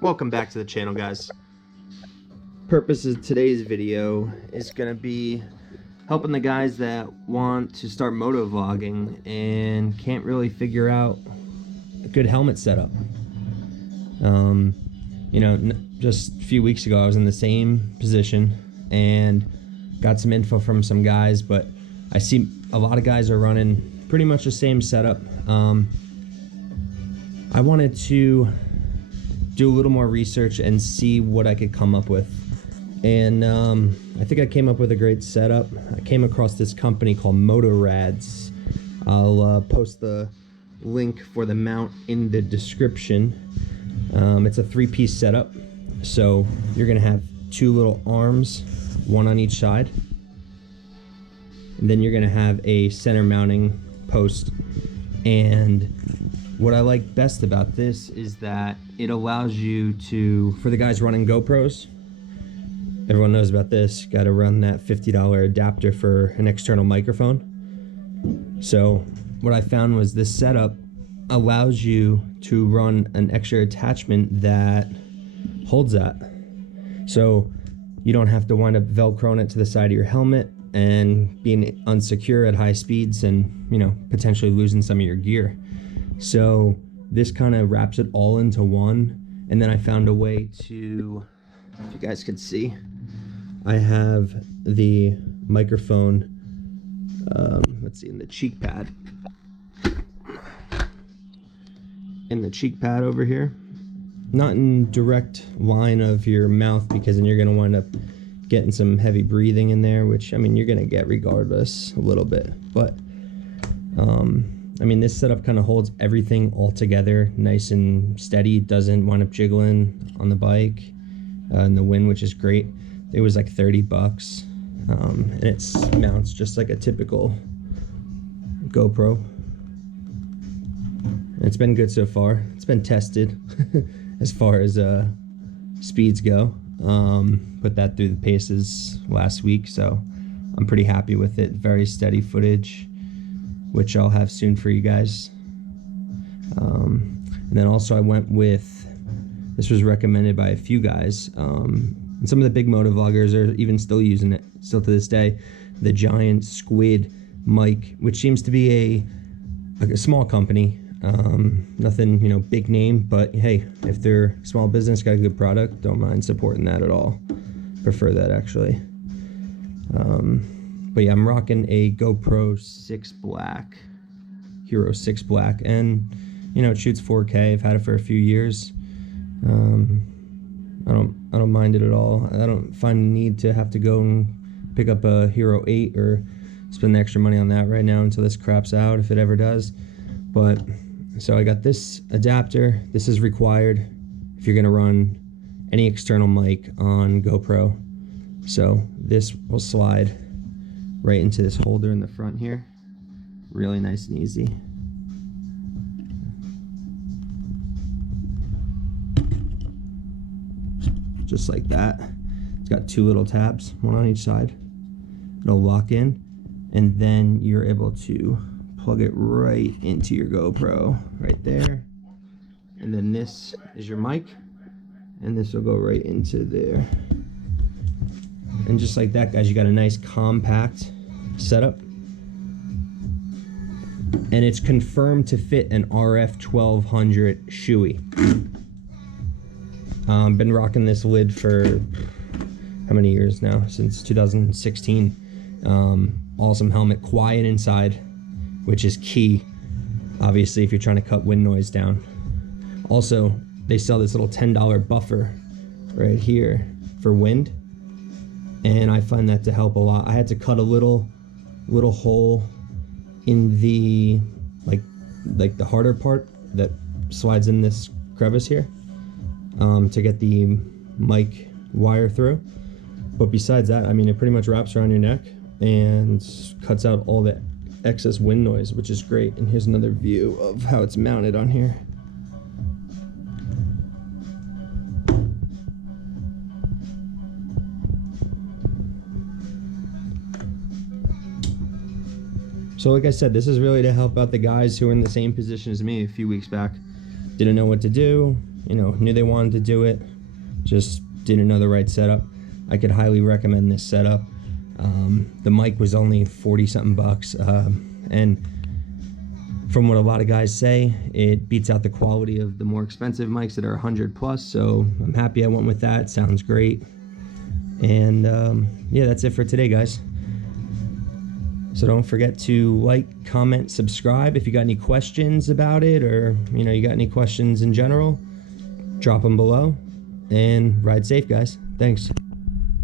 Welcome back to the channel, guys. Purpose of today's video is gonna be helping the guys that want to start motovlogging and can't really figure out a good helmet setup. You know, just a few weeks ago I was in the same position and got some info from some guys, but I see a lot of guys are running pretty much the same setup. I wanted to do a little more research and see what I could come up with, and I think I came up with a great setup. I came across this company called Motoradds. I'll post the link for the mount in the description. It's a 3-piece setup, so you're gonna have 2 little arms, one on each side, and then you're gonna have a center mounting post. And what I like best about this is that it allows you to, for the guys running GoPros, everyone knows about this, got to run that $50 adapter for an external microphone. So what I found was this setup allows you to run an extra attachment that holds that. So you don't have to wind up velcroing it to the side of your helmet and being unsecure at high speeds and, you know, potentially losing some of your gear. So this kind of wraps it all into one. And then I found a way to, if you guys could see, I have the microphone, let's see, in the Cheekpad. In the Cheekpad over here. Not in direct line of your mouth, because then you're gonna wind up getting some heavy breathing in there, which, I mean, you're gonna get regardless a little bit. But, I mean, this setup kind of holds everything all together nice and steady. It doesn't wind up jiggling on the bike in the wind, which is great. It was like 30 bucks, and it mounts just like a typical GoPro. And it's been good so far. It's been tested as far as speeds go. Put that through the paces last week, so I'm pretty happy with it. Very steady footage, which I'll have soon for you guys. And then also I went with, this was recommended by a few guys, and some of the big motovloggers are even still using it, still to this day, the Giant Squid mic, which seems to be a small company. Nothing, you know, big name, but hey, if they're a small business, got a good product, don't mind supporting that at all. Prefer that, actually. But yeah, I'm rocking a GoPro 6 Black, Hero 6 Black, and you know, it shoots 4K. I've had it for a few years. I don't mind it at all. I don't find the need to have to go and pick up a Hero 8 or spend the extra money on that right now until this craps out, if it ever does. But so I got this adapter. This is required if you're gonna run any external mic on GoPro. So this will slide right into this holder in the front here. Really nice and easy. Just like that. It's got 2 little tabs, one on each side. It'll lock in, and then you're able to plug it right into your GoPro right there. And then this is your mic, and this will go right into there. And just like that, guys, you got a nice compact setup. And it's confirmed to fit an RF 1200 Shoei. Been rocking this lid for how many years now? Since 2016. Awesome helmet, quiet inside, which is key, obviously, if you're trying to cut wind noise down. Also, they sell this little $10 buffer right here for wind, and I find that to help a lot. I had to cut a little hole in the like the harder part that slides in this crevice here, to get the mic wire through. But besides that, I mean, it pretty much wraps around your neck and cuts out all the excess wind noise, which is great. And here's another view of how it's mounted on here. So like I said, this is really to help out the guys who are in the same position as me a few weeks back. Didn't know what to do, you know, knew they wanted to do it, just didn't know the right setup, I could highly recommend this setup. The mic was only 40 something bucks, and from what a lot of guys say, it beats out the quality of the more expensive mics that are 100 plus, so I'm happy I went with that. Sounds great. And yeah, that's it for today, guys. So don't forget to like, comment, subscribe. If you got any questions about it, or you know, you got any questions in general, drop them below. And ride safe, guys. Thanks.